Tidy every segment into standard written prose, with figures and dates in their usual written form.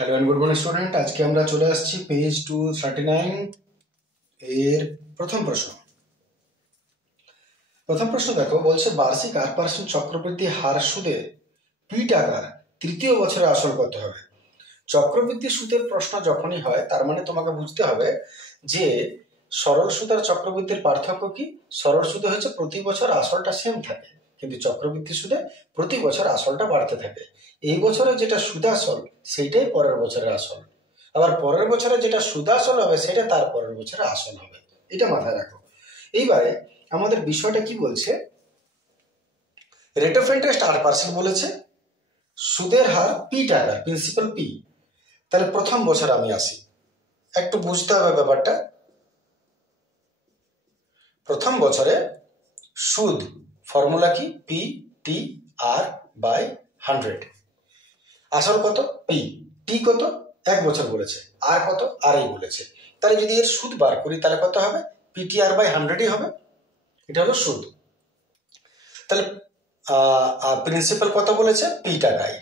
Hello and good morning student. আজকে আমরা চলে আসছি পেজ 239 এর প্রথম প্রশ্ন দেখো, বলছে বার্ষিক 8% চক্রবৃদ্ধি হার সুদে পি টাকার তৃতীয় বছরে আসল কত হবে। চক্রবৃদ্ধি সুদের প্রশ্ন যখনই হয় তার মানে তোমাকে বুঝতে হবে যে সরল সুদ আর চক্রবৃদ্ধির পার্থক্য কি। সরল সুদে হচ্ছে প্রতি বছর আসলটা সেম থাকে, কিন্তু চক্রবৃদ্ধি সুদে প্রতি বছর আসলটা বাড়তে থাকে। এই বছরে যেটা সুদাসল সেইটাই পরের বছরের আসল, আবার পরের বছরে যেটা সুদাসল হবে সেটা তার পরের বছরে আসল হবে। এটা মাথায় রাখো। এইবারে আমাদের বিষয়টা কি বলছে, রেট অফ ইন্টারেস্ট 8% বলেছে, সুদের হার পি টাকা, প্রিন্সিপাল পি। তাহলে প্রথম বছর আমি আসি, একটু বুঝতে হবে ব্যাপারটা। প্রথম বছরে সুদ ফর্মুলা কি, পি টি আর বাই 100। আসল কত, পি। টি কত, 1 বছর বলেছে। আর কত, আরই বলেছে। তাহলে যদি এর সুদ বার করি তাহলে কত হবে, পিটি আর বাই 100ই হবে। এটা হলো সুদ। তাহলে প্রিন্সিপাল কত বলেছে, পি টাকাই।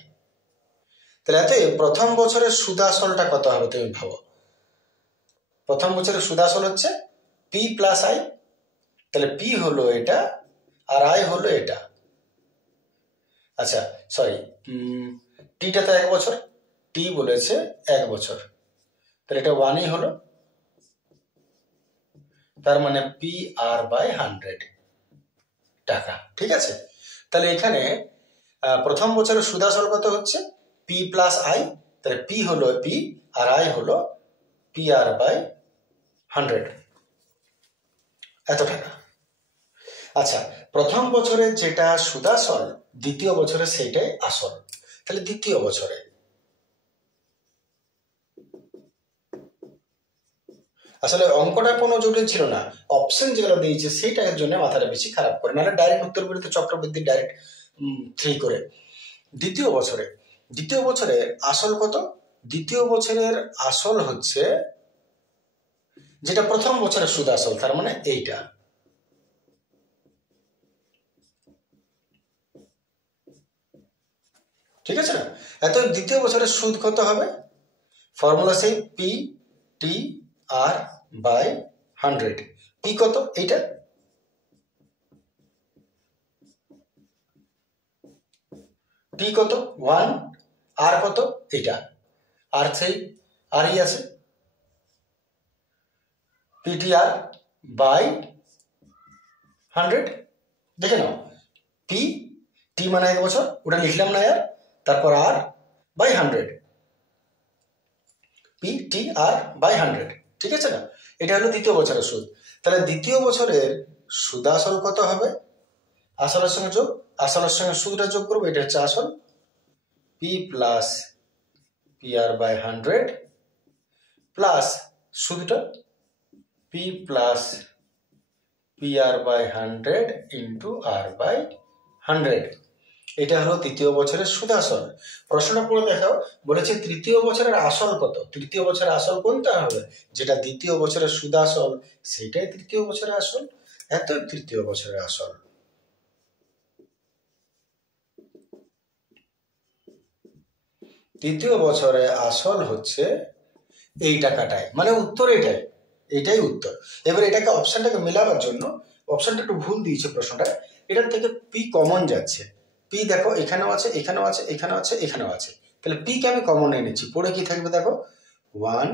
তাহলে এতে প্রথম বছরের সুদ আসলটা কত হবে তুমি ভাবো। প্রথম বছরের সুদ আসল হচ্ছে পি প্লাস আই। তাহলে পি হলো এটা আর আই হলো এটা। আচ্ছা সরি, টিটা তো 1 বছর, টি বলেছে 1 বছর, তাহলে এটা 1ই হলো। তার মানে পি আর বাই 100 টাকা। ঠিক আছে। তাহলে এখানে প্রথম বছরের সুদ আসল কত হচ্ছে, পি প্লাস আই। তাহলে পি হলো পি আর আই হলো পি আর বাই 100, এত টাকা। আচ্ছা, প্রথম বছরে যেটা সুদাসল দ্বিতীয় বছরে সেটাই আসল। তাহলে দ্বিতীয় বছরে আসলে অঙ্কটা কোনো জটিল ছিল না, অপশন যেগুলো দিয়েছে সেইটার জন্য মাথাটা বেশি খারাপ করে, নাহলে ডাইরেক্ট উত্তর বেরোতে চক্রবৃদ্ধি ডাইরেক্ট 3 করে। দ্বিতীয় বছরে আসল কত, দ্বিতীয় বছরের আসল হচ্ছে যেটা প্রথম বছরের সুদ আসল, তার মানে এইটা। ঠিক আছে না। এত দ্বিতীয় বছরের সুদ কত হবে, ফর্মুলা সেই P T R by 100। P কত, এইটা। টি কত, 1। আর কত, এইটা। আর সেই আরই আছে, পিটিআর বাই 100। দেখে নাও, পি টি মানে 1 বছর, ওটা লিখলাম না আর, তারপর R by 100, P T R by 100। ঠিক আছে না। এটা হলো দ্বিতীয় বছরের সুদ। তাহলে দ্বিতীয় বছরের সুদ আসল কত হবে, আসলের সঙ্গে যোগ, আসলের সঙ্গে সুদটা যোগ করবো, এটা হচ্ছে আসল, P plus P R by 100 plus সুদটা P plus P R by 100 into R by 100। এটা হলো তৃতীয় বছরের সুদ আসল। প্রশ্নটা পড়ে দেখাও, বলেছে তৃতীয় বছরের আসল কত। তৃতীয় বছরের আসল কোনটা হবে, যেটা দ্বিতীয় বছরের সুদ আসল সেইটাই তৃতীয় বছরের আসল, এত তৃতীয় বছরের আসল। তৃতীয় বছরে আসল হচ্ছে এই টাকাটাই, মানে উত্তর এটাই, এটাই উত্তর। এবার এটাকে অপশনটাকে মেলাবার জন্য, অপশনটা একটু ভুল দিয়েছে প্রশ্নটা, এটার থেকে পি কমন যাচ্ছে। পি দেখো এখানেও আছে, এখানেও আছে, এখানেও আছে, এখানেও আছে। তাহলে পি কে আমি কমন এনেছি, পড়ে কি থাকবে দেখো, 1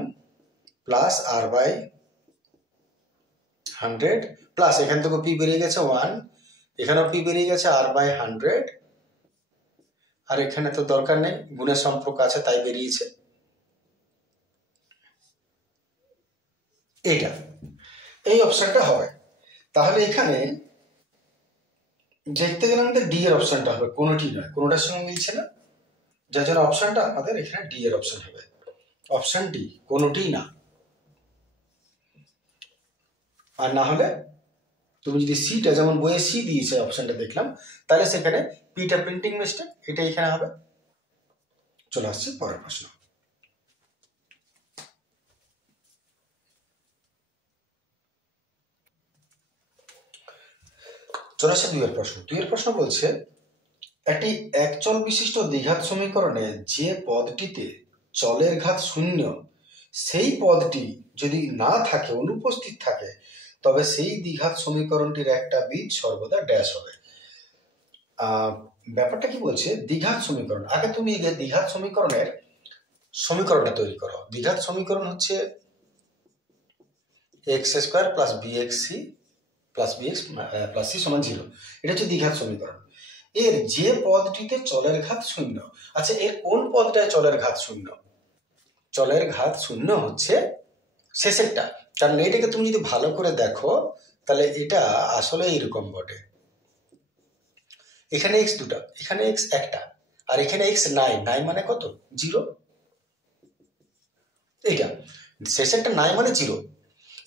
প্লাস আর বাই 100 প্লাস এখান থেকে পি বেরিয়ে গেছে 1, এখানেও পি বেরিয়ে গেছে আর বাই 100, আর এখানে তো দরকার নেই, গুণের সম্পর্ক আছে তাই বেরিয়েছে। এইটা, এই অপশনটা হবে। তাহলে এখানে দেখতে গেলে আমাদের ডি এর অপশনটা হবে, কোনোটি নয়, কোনোটার সঙ্গে মিলছে না, যার জন্য অপশনটা আমাদের এখানে ডি এর অপশন হবে। অপশন ডি, কোনোটি না। আর না হলে তুমি যদি সিটা, যেমন বইয়ে সি দিয়েছে অপশনটা দেখলাম, তাহলে সেখানে পিটা প্রিন্টিং মিস্টেক, এটা এখানে হবে। চলে আসছে পরের প্রশ্ন। চলে আসছে দুইয়ের প্রশ্ন। দুইয়ের প্রশ্ন বলছে, একটি একচল বিশিষ্ট দ্বিঘাত সমীকরণে যে পদটিতে চলের ঘাত শূন্য সেই পদটি যদি না থাকে, অনুপস্থিত থাকে, তবে সেই দ্বিঘাত সমীকরণটির একটা বীজ সর্বদা ড্যাশ হবে। ব্যাপারটা কি বলছে, দ্বিঘাত সমীকরণ। আগে তুমি দ্বিঘাত সমীকরণের সমীকরণটা তৈরি করো। দ্বিঘাত সমীকরণ হচ্ছে x square plus b x c plus b x plus c সমান 0। এটা হচ্ছে দ্বিঘাত সমীকরণ। এর যে পদটিতে চলের ঘাত শূন্য, আচ্ছা এর কোন পদটায় চলের ঘাত শূন্য? চলের ঘাত শূন্য হচ্ছে শেষেরটা। কারণ এইটাকে তুমি যদি ভালো করে দেখো তাহলে এটা আসলে এইরকম বটে। এখানে এক্স দুটা, এখানে এক্স একটা, আর এখানে এক্স নাই। নাই মানে কত? 0। এইটা শেষেরটা নাই মানে 0।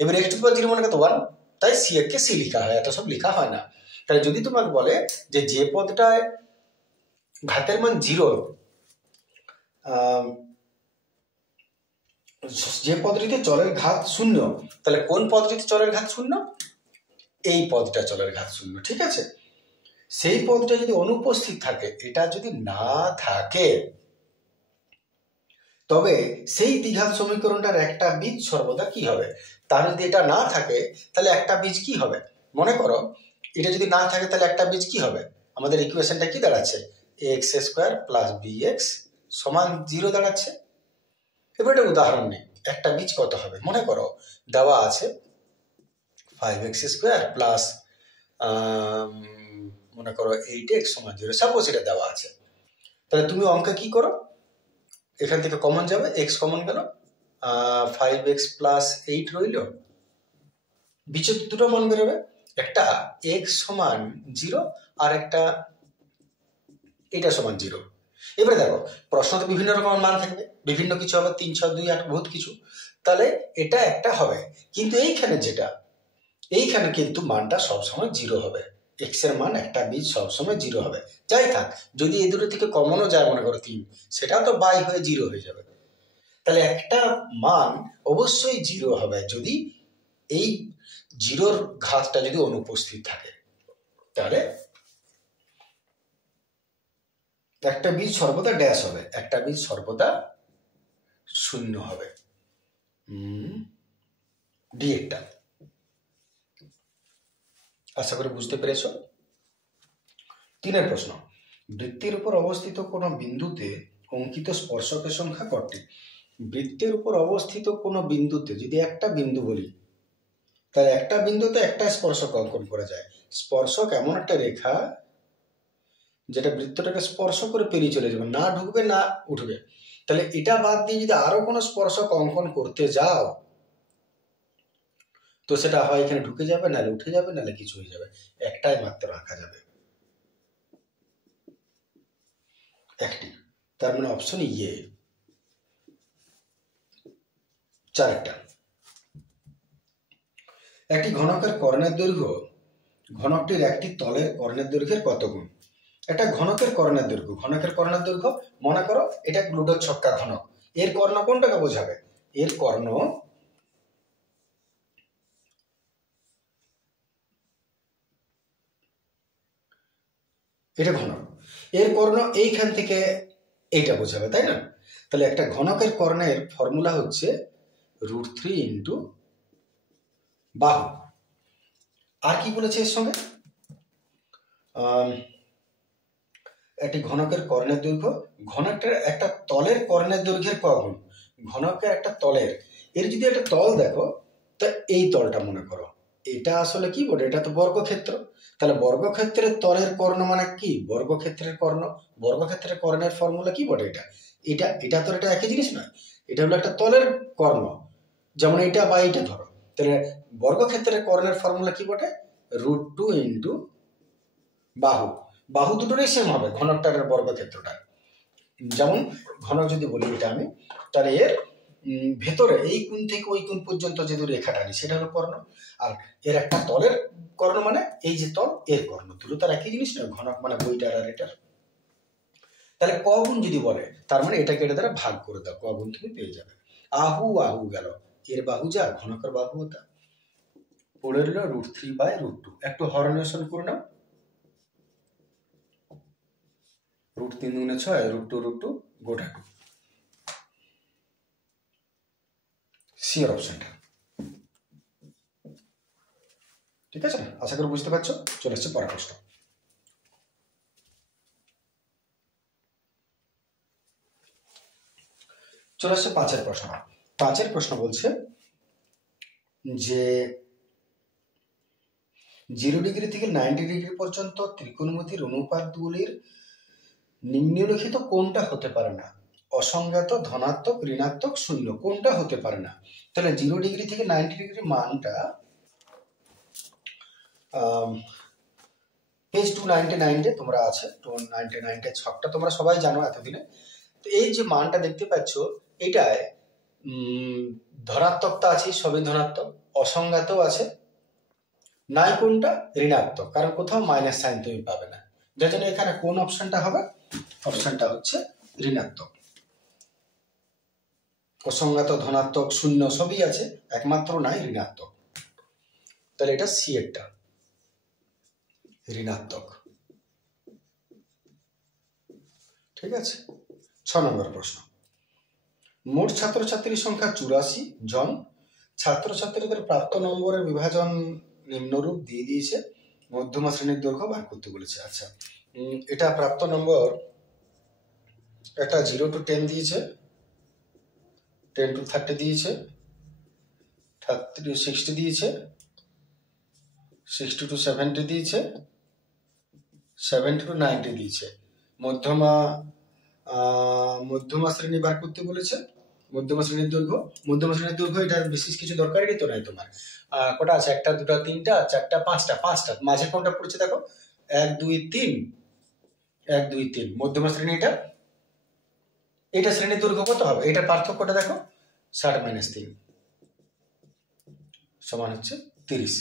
এবার এক্স টু পাওয়ার 0 মানে কত? 1। তাই সি একে সি লেখা হয়, এত সব লেখা হয় না। তাই যদি তোমাকে বলে যে পদটায় ঘাতের মান 0, যে পদটিতে চলের ঘাত শূন্য, তাহলে কোন পদটিতে চলের ঘাত শূন্য? এই পদটা চলের ঘাত শূন্য, ঠিক আছে? সেই পদটা যদি অনুপস্থিত থাকে, এটা যদি না থাকে, তবে সেই দ্বিঘাত সমীকরণটার একটা বীজ সর্বদা কি হবে? তার যদি এটা না থাকে তাহলে একটা বীজ কি হবে? মনে করো এটা যদি না থাকে তাহলে একটা বীজ কি হবে? আমাদের ইকুয়েশনটা কি দাঁড়াচ্ছে? এক্স স্কোয়ার প্লাস বিএক্স সমান 0 দাঁড়াচ্ছে। এবার একটা উদাহরণ নেই, একটা বীজ কত হবে? মনে করো দেওয়া আছে 5x স্কোয়ার প্লাস মনে করো 8x সমান 0, সাপোজ এটা দেওয়া আছে। তাহলে তুমি অঙ্কে কি করো, এখান থেকে কমন যাবে, x কমন গেল, 5x প্লাস 8 রইল, বিচে দুটো মান বেরোবে, একটা x সমান 0 আর একটা এটা সমান 0। এবারে দেখো প্রশ্ন তো বিভিন্ন রকমের মান থাকবে, বিভিন্ন কিছু হবে, 3, 6, 2, 8 বহুত কিছু। তাহলে এটা একটা হবে, কিন্তু এইখানে কিন্তু মানটা সবসময় 0 হবে। এক্স এর মান একটা বীজ সবসময় 0 হবে। যাই থাক, যদি এই দুটো থেকে কমনও যায়, মনে করো 3, সেটাও তো বাই হয়ে 0 হয়ে যাবে। তাহলে একটা মান অবশ্যই 0 হবে যদি এই 0-র ঘাতটা যদি অনুপস্থিত থাকে। তাহলে একটা বীজ সর্বদা ড্যাশ হবে, একটা বীজ সর্বদা শূন্য হবে। ডি একটা। আশা করি বুঝতে পেরেছ। 3 প্রশ্ন, বৃত্তের উপর অবস্থিত কোন বিন্দুতে অঙ্কিত স্পর্শকের সংখ্যা কটি? বৃত্তের উপর অবস্থিত কোন বিন্দুতে যদি একটা বিন্দু বলি, তাহলে একটা বিন্দুতে একটা স্পর্শক অঙ্কন করা যায়। স্পর্শক এমন একটা রেখা যেটা বৃত্তটাকে স্পর্শ করে পেরিয়ে চলে যাবে, না ঢুকবে না উঠবে। তাহলে এটা বাদ দিয়ে যদি আরো কোনো স্পর্শক অঙ্কন করতে যাও, তো সেটা হয় এখানে ঢুকে যাবে, নাহলে উঠে যাবে, নাহলে কিছু হয়ে যাবে। একটাই মাত্র রাখা যাবে, একটি। তার মানে অপশন ইয়ে। 4টা, একটি ঘনকের কর্ণের দৈর্ঘ্য ঘনকটির একটি তলের কর্ণের দৈর্ঘ্যের কত গুণ? এটা ঘনকের কর্ণের দৈর্ঘ্য। ঘনকের কর্ণের দৈর্ঘ্য মনে করো এটা লুডোর ছক্কা ঘনক। এর কর্ণ কোনটাকে বোঝাবে? এর কর্ণ এটা ঘনক, এর কর্ণ এইখান থেকে এইটা বোঝাবে, তাই না? তাহলে একটা ঘনকের কর্ণের ফর্মুলা হচ্ছে √3 ইন্টু বাহু। আর কি বলেছে এর সঙ্গে? একটি ঘনকের কর্ণের দৈর্ঘ্য, ঘনকের একটা তলের কর্ণের দৈর্ঘ্যের কগুণ? ঘনকের একটা তলের, এর যদি একটা তল দেখো, তা এই তলটা মনে করো, এটা আসলে কি বলে? এটা তো বর্গক্ষেত্র। তাহলে বর্গক্ষেত্রের তলের কর্ণ মানে কি? বর্গক্ষেত্রের কর্ণ। বর্গক্ষেত্রের কর্ণের ফর্মুলা কি বলে? এটা তো এটা একই জিনিস নয়। এটা হলো একটা তলের কর্ণ, যেমন এটা বা এইটা ধরো। তাহলে বর্গক্ষেত্রের কর্ণের ফর্মুলা কি বটে? √2 ইন্টু বাহু। বাহু দুটোরই সেম হবে ঘনকটার বর্গক্ষেত্রটা। যেমন ঘনক যদি বলি এটা আমি, তাহলে এর ভেতরে এই কোণ থেকে ওই কোণ পর্যন্ত যদি রেখাটা আনি সেটা হলো কর্ণ। আর এর একটা তলের কর্ণ মানে এই যে তল, এর কর্ণ। দুটো তার একই জিনিস নয়, ঘনক মানে বইটার আর এটার। তাহলে ক গুণ যদি বলে, তার মানে এটাকে এটা দ্বারা ভাগ করে দাও, ক গুণ তুমি পেয়ে যাবে। আহু আহু গেল, এর বাহু যা ঘনকের বাহু তা পড়ে রইল √3/√2। একটু হরণেশন করে নাও, √3 × 6, √2 গোটা 2। সিওর অপশনটা। ঠিক আছে না? আশা করি বুঝতে পারছো। চলে আসছে পরের প্রশ্ন। চলে আসছে 5-এর প্রশ্ন। 5-এর প্রশ্ন বলছে যে 0 ডিগ্রি থেকে 90 ডিগ্রি পর্যন্ত ত্রিকোণমিতির অনুপাতগুলির নিম্নলিখিত কোনটা হতে পারে না? অসংজ্ঞাত, ধনাত্মক, ঋণাত্মক, শূন্য, কোনটা হতে পারে না? তাহলে 0 ডিগ্রি থেকে 90 ডিগ্রি মানটা পেজ 299 তোমরা আছে, 299 ছকটা তোমরা সবাই জানো এতদিনে। তো এই যে মানটা দেখতে পাচ্ছ, এটায় ধনাত্মকতা আছে, সবই ধনাত্মক, অসংজ্ঞাত আছে, নাই কোনটা ঋণাত্মক, কারণ কোথাও মাইনাস সাইন তুমি পাবে না। যার জন্য এখানে কোন অপশনটা হবে? অপশনটা হচ্ছে ঋণাত্মক। অসংজ্ঞাত, ধনাত্মক, শূন্য সবই আছে, একমাত্র নাই ঋণাত্মক। তাহলে এটা সি এরটা ঋণাত্মক। ঠিক আছে। 6 নম্বর প্রশ্ন। মোট ছাত্রছাত্রীর সংখ্যা 84 জন। ছাত্রছাত্রীদের প্রাপ্ত নম্বরের বিভাজন নিম্নরূপ দিয়ে দিয়েছে। মধ্যমা শ্রেণীর দৈর্ঘ্য বার করতে বলেছে। আচ্ছা, এটা প্রাপ্ত নম্বর একটা 0 to 10 দিয়েছে, 10 to 30 দিয়েছে, 30 to 60 দিয়েছে, 60 to 70 দিয়েছে, 70 to 90 দিয়েছে। মধ্যমা শ্রেণী বার করতে বলেছে। মধ্যমা শ্রেণীর দৈর্ঘ্য, মধ্যমা শ্রেণীর দৈর্ঘ্য এটার বিশেষ কিছু দরকারই তো নাই তোমার। কটা আছে? 1টা 2টা 3টা 4টা 5টা। মাঝে কোনটা পড়ছে দেখো, 1 2 3, 1 2 3 মধ্যমা শ্রেণী। এটা শ্রেণীর দৈর্ঘ্য কত হবে? এটার পার্থক্যটা দেখো, 60 - 3 সমান হচ্ছে 30।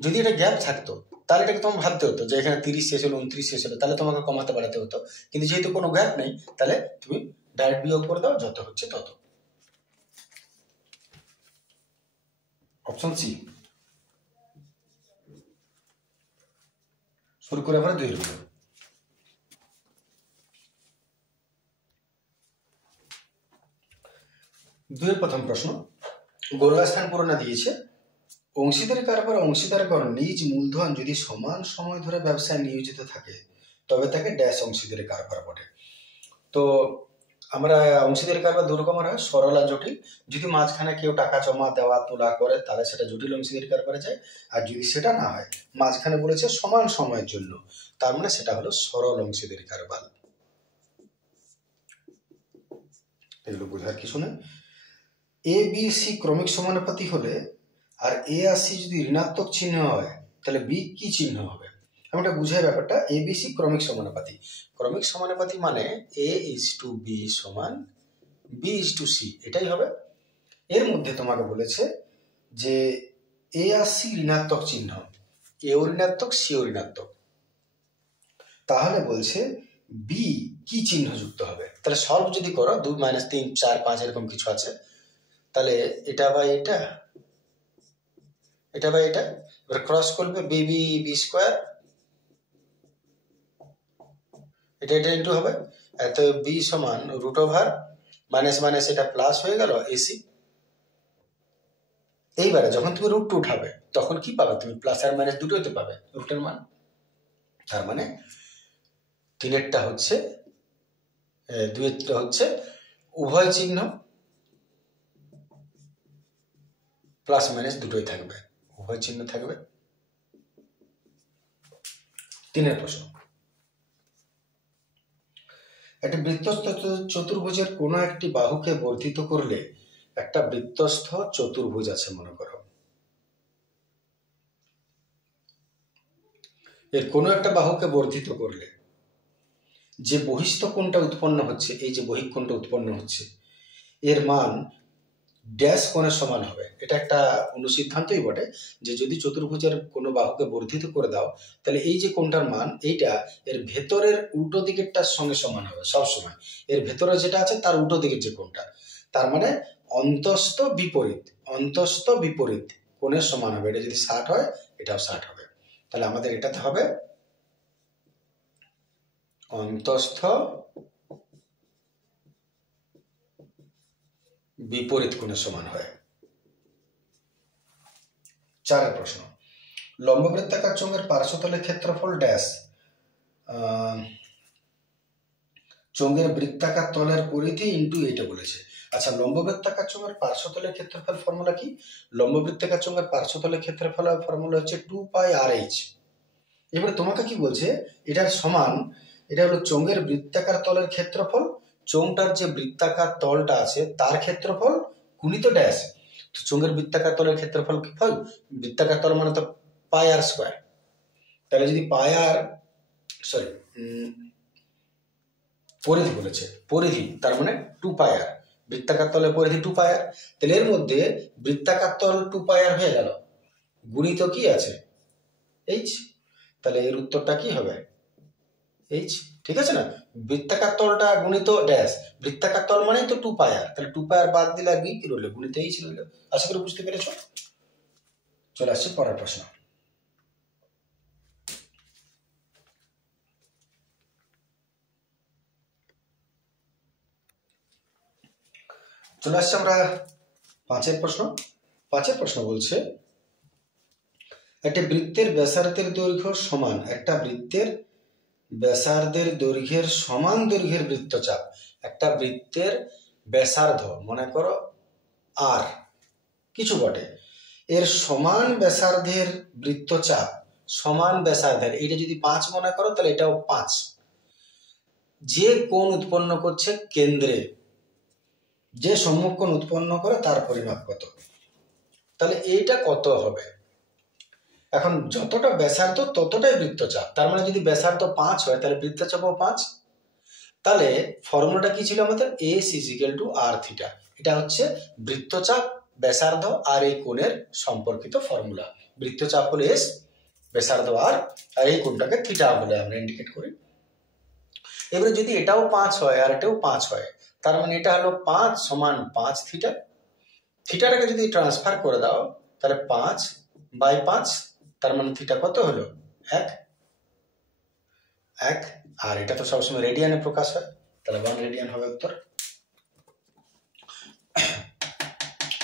যদি এটা গ্যাপ থাকতো তাহলে এটাকে তোমার ভাবতে হতো যে এখানে 30 শেষ হলো, 29 শেষ হলো, তাহলে তোমাকে কমাতে বাড়াতে হতো। কিন্তু যেহেতু কোনো গ্যাপ নেই, তাহলে তুমি ডাইরেক্ট বিয়োগ করে দাও, যত হচ্ছে তত। Option C. শুরু করে আমরা 2 এর ভিতর। 2 প্রথম প্রশ্ন, গোলস্থান পূরণা দিয়েছে। অংশীদারি কারবার অংশীদারগণ নিজ মূলধন যদি সমান সময় ধরে ব্যবসায় নিয়োজিত থাকে তবে তাকে ড্যাশ অংশীদারি কারবার বলে। তো আমরা অংশীদারি কারবার 2 রকমের হয়, সরল আর জটিল। যদি মাঝখানে কেউ টাকা জমা দেওয়া তোলা করে তাহলে সেটা জটিল অংশীদারি কারবারে যায়। আর যদি সেটা না হয়, মাঝখানে বলেছে সমান সময়ের জন্য, তার মানে সেটা হলো সরল অংশীদারি কারবার। এগুলো বোঝার কিছু নেই। এ বি সি ক্রমিক সমানুপাতি হলে আর এ আর সি যদি ঋণাত্মক চিহ্ন হয় তাহলে বি কি চিহ্ন হবে? আমি এটা বুঝাই ব্যাপারটা। এ বি সি ক্রমিক সমানুপাতি। ক্রমিক সমানুপাতি মানে এ ইজ টু বি সমান বি ইজ টু সি, এটাই হবে। এর মধ্যে তোমাকে বলেছে যে এ আর সি ঋণাত্মক চিহ্ন, এও ঋণাত্মক সিও ঋণাত্মক, তাহলে বলছে বি কি চিহ্ন যুক্ত হবে? তাহলে সলভ যদি করো, 2 - 3 4 5 এরকম কিছু আছে, তাহলে এটা বা এটা, এটা বা এটা, এবার ক্রস করবে বি বি বি স্কোয়ার, এটা এটা ইন্টু হবে, এত বি সমান রুট ওভার মাইনাস মাইনাস এটা প্লাস হয়ে গেল এসি। এইবারে যখন তুমি রুট টু উঠাবে তখন কি পাবে? তুমি প্লাস আর মাইনাস দুটোই তো পাবে রুটের মান। তার মানে 3-এরটা হচ্ছে, 2-এরটা হচ্ছে উভয় চিহ্ন, প্লাস মাইনাস দুটোই থাকবে, উভয় চিহ্ন থাকবে। 3-এর প্রশ্ন, একটি বৃত্তস্থ চতুর্ভুজের কোনো একটি বাহুকে বর্ধিত করলে একটা বৃত্তস্থ চতুর্ভুজ আছে মনে করো। এর কোনো একটা বাহুকে বর্ধিত করলে যে বহিস্থ কোণটা উৎপন্ন হচ্ছে, এই যে বহিঃ কোণটা উৎপন্ন হচ্ছে, এর মান ড্যাশ কোণের সমান হবে। এটা একটা অনুসিদ্ধান্তই বটে যে যদি চতুর্ভুজের কোনো বাহুকে বর্ধিত করে দাও তাহলে এই যে কোণটার মান, এইটা এর ভেতরের উল্টো দিকেরটার সঙ্গে সমান হবে সবসময়। এর ভেতরে যেটা আছে তার উল্টো দিকের যে কোণটা, তার মানে অন্তস্থ বিপরীত, অন্তস্থ বিপরীত কোণের সমান হবে। এটা যদি 60 হয় এটাও 60 হবে। তাহলে আমাদের এটাতে হবে অন্তস্থ বিপরীত কোণের সমান হয়। 4 প্রশ্ন, লম্ববৃত্তাকার চোঙের পার্শ্বতলের ক্ষেত্রফল ড্যাশ। চোঙের বৃত্তাকার তলের পরিধি ইন্টু এইটা বলেছে। আচ্ছা, লম্ববৃত্তাকার চোঙের পার্শ্বতলের ক্ষেত্রফল ফর্মুলা কি? লম্ববৃত্তাকার চোঙের পার্শ্বতলের ক্ষেত্রফল ফর্মুলা হচ্ছে 2πr/h। এবারে তোমাকে কি বলছে, এটার সমান, এটা হলো চোঙের বৃত্তাকার তলের ক্ষেত্রফল, চোঙটার যে বৃত্তাকার তলটা আছে তার ক্ষেত্রফল গুণিত ড্যাশ। তো চোঙের বৃত্তাকার তলের ক্ষেত্রফল কি হয়? বৃত্তাকার তল মানে তো πr²। তাহলে যদি পরিধি বলেছে, পরিধি তার মানে 2πr, বৃত্তাকার তলের পরিধি 2πr, তাহলে এর মধ্যে বৃত্তাকার তল 2πr হয়ে গেল, গুণিত কি আছে h, তাহলে এর উত্তরটা কি হবে h। ঠিক আছে না? বৃত্তাকার তলটা গুণিত ড্যাশ, বৃত্তাকার তল মানে তো 2πr, তাহলে 2πr বাদ দিলে আর কি রইল, গুণিত h রইল। আশা করি বুঝতে পেরেছ। চলে আসছে পরের প্রশ্ন। চলে আসছে আমরা 5 প্রশ্ন। 5 প্রশ্ন বলছে, একটা বৃত্তের ব্যাসার্ধের দৈর্ঘ্য সমান, একটা বৃত্তের ব্যাসার্ধের দৈর্ঘ্যের সমান দৈর্ঘ্যের বৃত্তচাপ। একটা বৃত্তের ব্যাসার্ধ মনে করো আর কিছু বটে, এর সমান ব্যাসার্ধের বৃত্তচাপ, সমান ব্যাসার্ধের, এইটা যদি 5 মনে করো তাহলে এটাও 5, যে কোণ উৎপন্ন করছে কেন্দ্রে, যে সম্মুখ কোণ উৎপন্ন করে তার পরিমাপ কত, তাহলে এইটা কত হবে? এখন যতটা ব্যাসার্ধ ততটাই বৃত্তচাপ, তার মানে যদি ব্যাসার্ধ 5 হয় তাহলে বৃত্তচাপও 5। তাহলে ফর্মুলাটা কি ছিল আমাদের? S = r theta. এটা হচ্ছে বৃত্তচাপ, ব্যাসার্ধ আর এই কোণের সম্পর্কিত ফর্মুলা। বৃত্তচাপ হলো S, ব্যাসার্ধ r, আর এই কোণটাকে থিটা বলে আমরা ইন্ডিকেট করি। এবারে যদি এটাও 5 হয় আর এটাও 5 হয়, তার মানে এটা হলো 5 সমান 5 থিটা। থিটাটাকে যদি ট্রান্সফার করে দাও তাহলে 5/5, তার মানে থিটা কত হলো? 1। আর এটা তো সবসময় রেডিয়ানে প্রকাশ হয়, তাহলে 1 রেডিয়ান হবে উত্তর।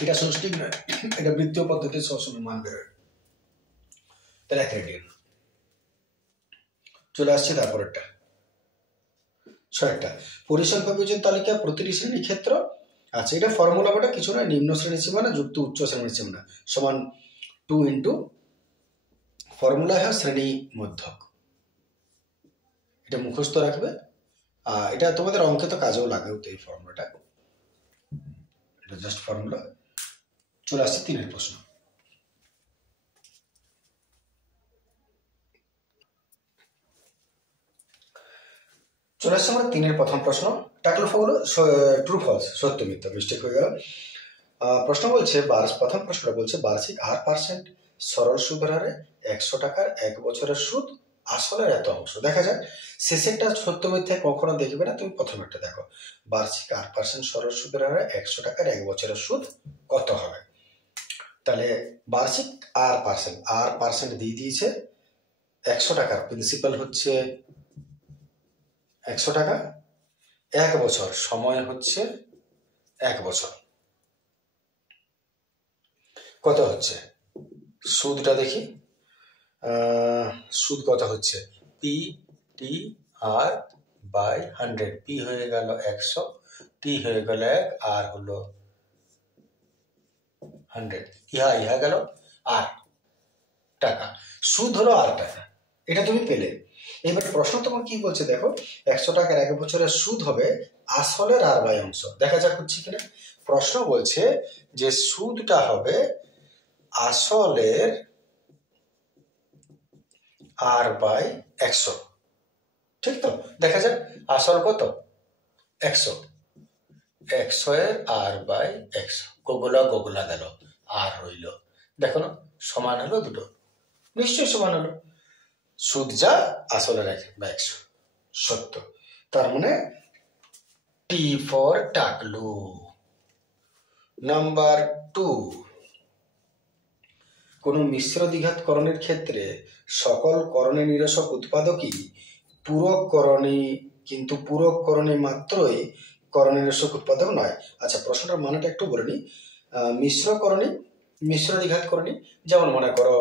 এটা সঠিক নয়, এটা বৃত্তীয় পদ্ধতিতে সবসময় মান বেরোয়, তাহলে 1 রেডিয়ান। চলে আসছে তারপরেরটা, 6টা, পরিসংখ্যা বীজের তালিকা প্রতিটি শ্রেণী ক্ষেত্র। আচ্ছা, এটা ফর্মুলা বটা কিছু না, নিম্ন শ্রেণী সীমানা যুক্ত উচ্চ শ্রেণী সীমানা সমান 2 ইন্টু ফর্মুলা হয় শ্রেণী মধ্যক। এটা মুখস্থ রাখবে, এটা তোমাদের অঙ্কে তো কাজেও লাগে এই ফর্মুলাটা, এটা জাস্ট ফর্মুলা। চলে আসছে 3 প্রশ্ন। চলে আসছে আমরা 3 প্রথম প্রশ্ন। টাকলফ হলো ট্রু ফলস, সত্য মিথ্যা, মিস্টেক হয়ে গেল। প্রশ্ন বলছে, প্রথম প্রশ্নটা বলছে বার্ষিক 8% সরল সুদের হারে 100 টাকার 1 বছরের সুদ আসলের এত অংশ। দেখা যাক, শেষেরটা সত্য মিথ্যায় কখনো দেখবে না, তুমি প্রথমেরটা দেখো। বার্ষিক 8% সরল সুদের হারে 100 টাকার 1 বছরের সুদ কত হবে? তাহলে বার্ষিক r% দিয়ে দিয়েছে, 100 টাকার প্রিন্সিপাল হচ্ছে 100 টাকা, 1 বছর সময় হচ্ছে 1 বছর, কত হচ্ছে? সুদটা দেখি, সুদ কত হচ্ছে? p/100, p হয়ে গেল 100, t হয়ে গেল 1, আর হলো 100, ইহা গেল আর টাকা, সুদ হলো আর টাকা। এটা তুমি পেলে। এবার প্রশ্ন তোমার কি বলছে দেখো, 100 টাকার 1 বছরের সুদ হবে আসলের r/, অংশ। দেখা যাক হচ্ছে কিনা। প্রশ্ন বলছে যে সুদটা হবে আসলের r/100, ঠিক তো? দেখা যাক আসল কত? 100, 100 এর r/100, গোগলা গেল, আর রইল, দেখো না, সমান হলো দুটো, নিশ্চয়ই সমান হলো। সুদ যা আসলের 1/100 সত্য, তার মানে টি ফর টাকলু। নাম্বার 2, কোন মিশ্র দ্বিঘাত করণের ক্ষেত্রে সকল করণে নিরসক উৎপাদকই পূরক করণে, কিন্তু পূরক করণে মাত্রই করণীয়স্বক উৎপাদক নয়। আচ্ছা, প্রশ্নটার মানেটা একটু বলে নিই। মিশ্রকরণী, মিশ্র দ্বিঘাতকরণী, যেমন মনে করো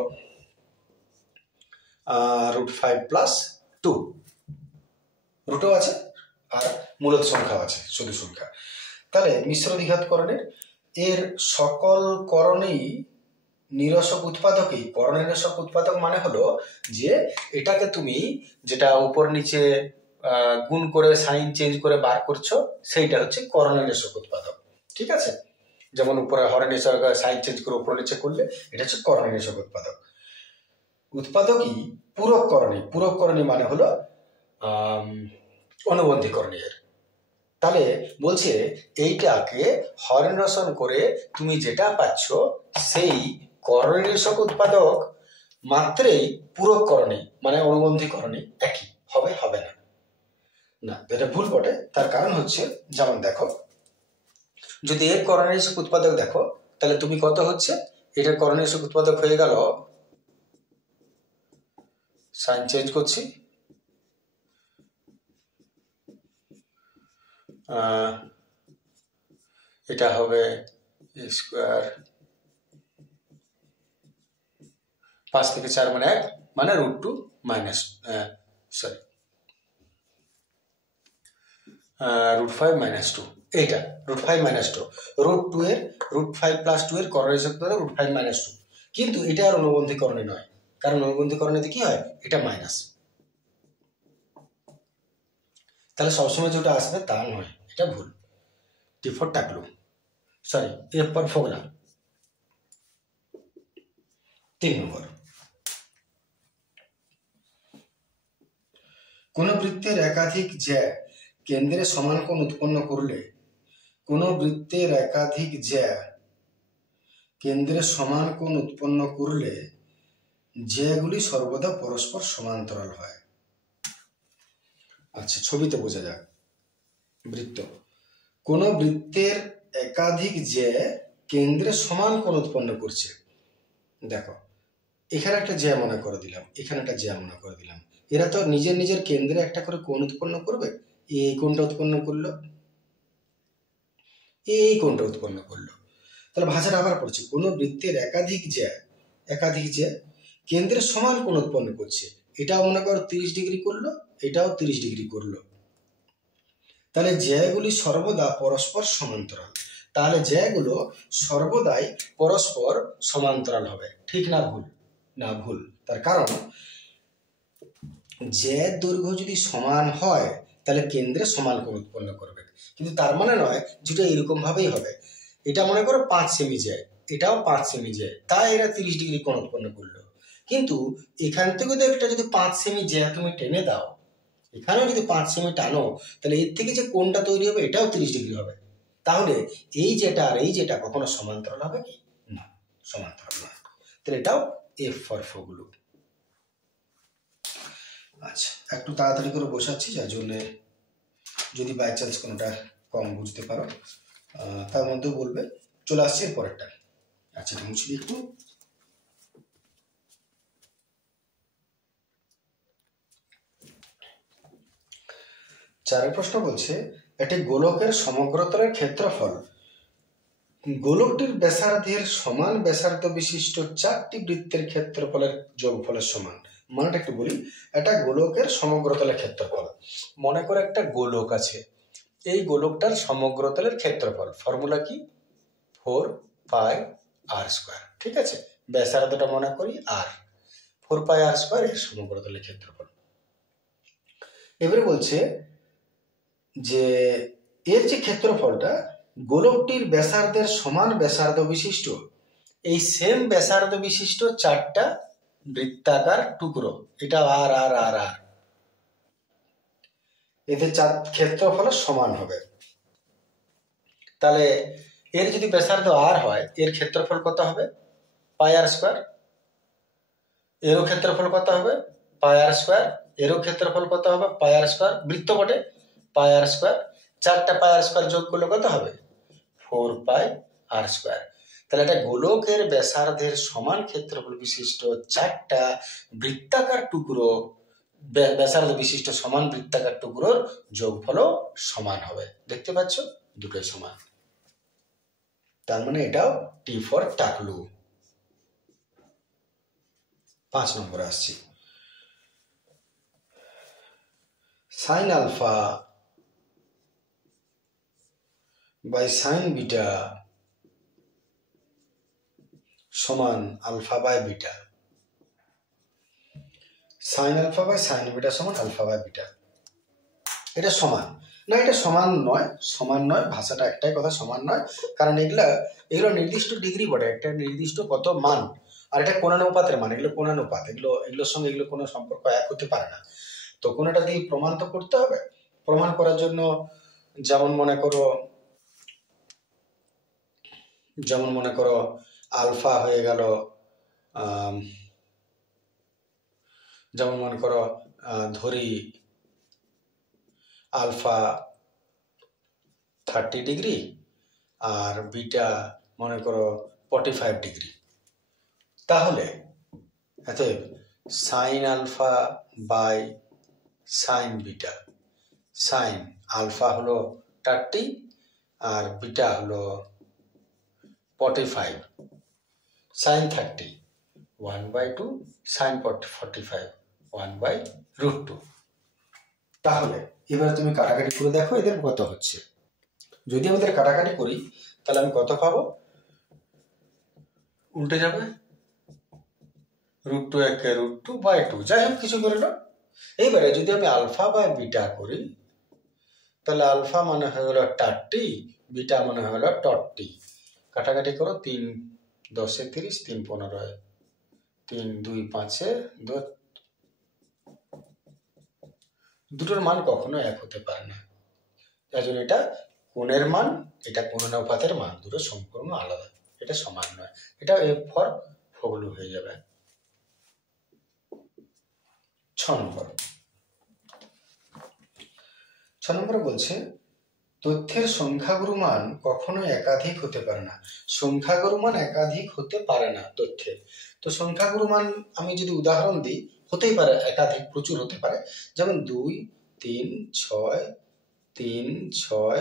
√5+2, রুটও আছে আর মূলত সংখ্যাও আছে, শুধু সংখ্যা। তাহলে মিশ্র দ্বিঘাতকরণের এর সকল করণেই নিরসক উৎপাদকই। করণনিরসক উৎপাদক মানে হলো যে এটাকে তুমি যেটা উপর নিচে গুণ করে সাইন চেঞ্জ করে বার করছো, সেইটা হচ্ছে করণনিরসক উৎপাদক। ঠিক আছে, যেমন উপরে হরের নিচে সাইন চেঞ্জ করে উপর নিচে করলে এটা হচ্ছে করণনিরসক উৎপাদক। উৎপাদকই পূরক করণী। পূরক করণী মানে হলো অনুবন্ধী করণীর। তাহলে বলছে এইটাকে হরণরসন করে তুমি যেটা পাচ্ছ সেই করণনিরসক উৎপাদক মাত্রেই পূরক করণী মানে অনুবন্ধী করণী একই হবে, হবে না। না, এটা ভুল বটে। তার কারণ হচ্ছে, যেমন দেখো, যদি এর করণনিরসক উৎপাদক দেখো, তাহলে তুমি কত হচ্ছে, এটার করণনিরসক উৎপাদক হয়ে গেল, সাইন চেঞ্জ করছি, এটা হবে স্কোয়ার 5 থেকে 4 মানে 1 মানে √2 মাইনাস √5 - 2, এইটা √5 - 2, √2 এর √5+2 এর করণীয় √5 - 2, কিন্তু এটা আর অনুবন্ধীকরণে নয়, কারণ অনুবন্ধীকরণে কি হয়, এটা মাইনাস। তাহলে সবসময় যেটা আসবে তা নয়, এটা ভুল। T4 টাকলু, সরি, এরপর ফোগলা। 3 নম্বর, কোন বৃত্তের একাধিক জ্যা কেন্দ্রে সমান কোণ উৎপন্ন করলে, কোন বৃত্তের একাধিক জ্যা কেন্দ্রে সমান কোণ উৎপন্ন করলে জ্যাগুলি সর্বদা পরস্পর সমান্তরাল হয়। আচ্ছা, ছবিতে বোঝা যাক। বৃত্ত, কোন বৃত্তের একাধিক জ্যা কেন্দ্রে সমান কোণ উৎপন্ন করছে। দেখো, এখানে একটা জ্যা মনে করে দিলাম, এখানে একটা জ্যা মনে করে দিলাম, এরা তো নিজের নিজের কেন্দ্রে একটা করে কোণ উৎপন্ন করবে। এই কোণটা উৎপন্ন করলো, এই কোণটা উৎপন্ন করলো। তাহলে ভাষাটা আবার পড়ছি, কোন বৃত্তের একাধিক জ্যা কেন্দ্রে সমান কোণ উৎপন্ন করছে। এটাও মনে করো 30 ডিগ্রি করলো, এটাও 30 ডিগ্রি করলো। তাহলে জ্যাগুলি সর্বদা পরস্পর সমান্তরাল। তাহলে জ্যাগুলো সর্বদাই পরস্পর সমান্তরাল হবে। ঠিক না ভুল? না, ভুল। তার কারণ জ্যার দৈর্ঘ্য যদি সমান হয় তাহলে কেন্দ্রে সমান কোণ উৎপন্ন করবে, কিন্তু তার মানে নয় যেটা এরকম ভাবেই হবে। এটা মনে করো 5 সেমি জ্যা, এটাও 5 সেমি জ্যা, তাই এরা 30 ডিগ্রি কোণ উৎপন্ন করলো। কিন্তু এখান থেকে তো একটা যদি 5 সেমি জ্যা তুমি টেনে দাও, এখানেও যদি 5 সেমি টানো, তাহলে এর থেকে যে কোণটা তৈরি হবে এটাও 30 ডিগ্রি হবে। তাহলে এই যেটা আর এই যেটা কখনো সমান্তরাল হবে কি? না, সমান্তরাল নয়। তাহলে এটাও F ফর ফোগলু। আচ্ছা, একটু তাড়াতাড়ি করে বসাচ্ছি, যার জন্য যদি বাই চান্স কোনোটা কম বুঝতে পারো তার মধ্যেও বলবে। চলে আসছে পরেরটা। আচ্ছা, মুছি একটু। চারের প্রশ্ন বলছে, একটি গোলকের সমগ্রতলের ক্ষেত্রফল গোলকটির ব্যাসার্ধের সমান ব্যাসার্ধ বিশিষ্ট 4টি বৃত্তের ক্ষেত্রফলের যোগফলের সমান। মানেটা একটু বলি। এটা গোলকের সমগ্রতলের ক্ষেত্রফল। মনে করে একটা গোলক আছে, এই গোলকটার সমগ্রতলের ক্ষেত্রফল ফর্মুলা কি? 4πr²। ঠিক আছে, ব্যাসার্ধটা মনে করি আর, 4πr² এর সমগ্রতলের ক্ষেত্রফল। এবারে বলছে যে এর যে ক্ষেত্রফলটা গোলকটির ব্যাসার্ধের সমান ব্যাসার্ধ বিশিষ্ট, এই সেম ব্যাসার্ধ বিশিষ্ট 4টা বৃত্তাকার টুকরো, এটা আর আর আর আর, এদের ক্ষেত্রফল সমান হবে। তাহলে এর যদি ব্যাসার্ধ আর হয়, এর ক্ষেত্রফল কত হবে? πr²। এরও ক্ষেত্রফল কত হবে? πr²। এরও ক্ষেত্রফল কত হবে? πr²। বৃত্ত বটে, πr²। 4টা πr² যোগ করলে কত হবে? 4πr²। তাহলে একটা গোলকের ব্যাসার্ধের সমান ক্ষেত্রফল বিশিষ্ট 4টা বৃত্তাকার টুকরো ব্যাসার্ধ বিশিষ্ট সমান বৃত্তাকার টুকরোর যোগফলও সমান হবে। দেখতে পাচ্ছ, দুটোই সমান। তার মানে এটাও টি ফর টাকলু। 5 নম্বরে আসছি। Sine alpha by sine beta সমান alpha by beta. Sine alpha by sine beta সমান আলফা বাই বিটা। এটা সমান না, এটা সমান নয়, সমান নয়, ভাষাটা একটাই কথা, সমান নয়। কারণ এগুলো নির্দিষ্ট ডিগ্রি বটে, একটা নির্দিষ্ট কত মান, আর এটা কোণানুপাতের মান, এগুলো কোণানুপাত, এগুলোর সঙ্গে এগুলো কোনো সম্পর্ক এক হতে পারে না। তো কোনটা দিয়ে প্রমাণ তো করতে হবে। প্রমাণ করার জন্য যেমন মনে করো আলফা হয়ে গেল, যেমন মনে করো ধরি আলফা 30 ডিগ্রি আর বিটা মনে করো 45 ডিগ্রি। তাহলে অতএব sine alpha by sine beta, sine alpha হলো 30 আর বিটা হলো 45, সাইন 30 1/2, সাইন 45 1/√2। তাহলে এবার তুমি কাটাকাটি করে দেখো এদের কত হচ্ছে। যদি আমাদের কাটাকাটি করি তাহলে আমি কত পাবো, উল্টে যাবে, √2 একে √2/2, যাই হোক কিছু করে নাও। এইবারে যদি আমি আলফা বাই বিটা করি তাহলে আলফা মানে হয়ে গেল 30, বিটা মানে হয়ে গেল 20। কাটাকাটি করো, 3 10 30, 3 15, 3 2 5, দুটোর মান কখনো এক হতে পারে না। তাই জন্য এটা কোণের মান, এটা কোণানুপাতের মান, দুটো সম্পূর্ণ আলাদা, এটা সমান নয়। এটা এফ ফর ফগলু হয়ে যাবে। 6 নম্বরে বলছে তথ্যের সংখ্যাগুরু মান কখনো একাধিক হতে পারে না। সংখ্যাগুরু মান একাধিক হতে পারে না তথ্যের। তো সংখ্যাগুরু মান আমি যদি উদাহরণ দিই, হতেই পারে একাধিক, প্রচুর হতে পারে। যেমন 2 3 6 3 6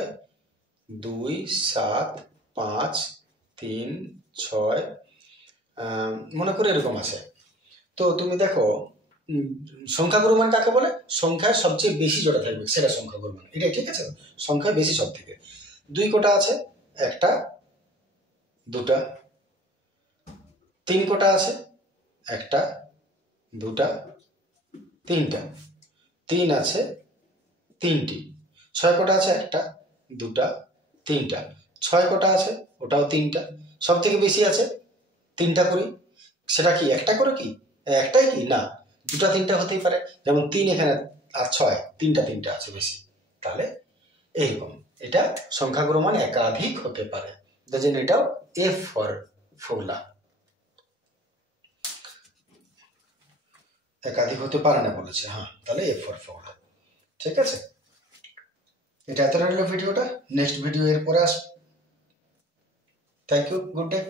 2 7 5 3 6, মনে করে এরকম আছে। তো তুমি দেখো সংখ্যাগুরু মান কাকে বলে, সংখ্যায় সবচেয়ে বেশি জোড়া থাকবে সেটা সংখ্যাগুরু মান, এটা ঠিক আছে। সংখ্যায় বেশি সব থেকে 2 কটা আছে, 1টা 2টা, 3 কটা আছে, 1টা 2টা 3টা, 3 আছে 3টি, 6 কটা আছে, 1টা 2টা 3টা, 6 কটা আছে, ওটাও 3টা, সব থেকে বেশি আছে 3টা করি, সেটা কি একটা করে কি একটাই কি না, 2টা 3টা হতেই পারে। যেমন 3 এখানে আর 6, 3টা আছে বেশি। তাহলে এইরকম এটা সংখ্যাগুরু মান একাধিক হতে পারে, তাই জন্য এটাও এফ ফর ফোগলা। একাধিক হতে পারে না বলেছে, হ্যাঁ, তাহলে এফ ফর ফোগলা। ঠিক আছে, এটা এত রইল ভিডিওটা। নেক্সট ভিডিও এর পরে আসবে। Thank you, good day.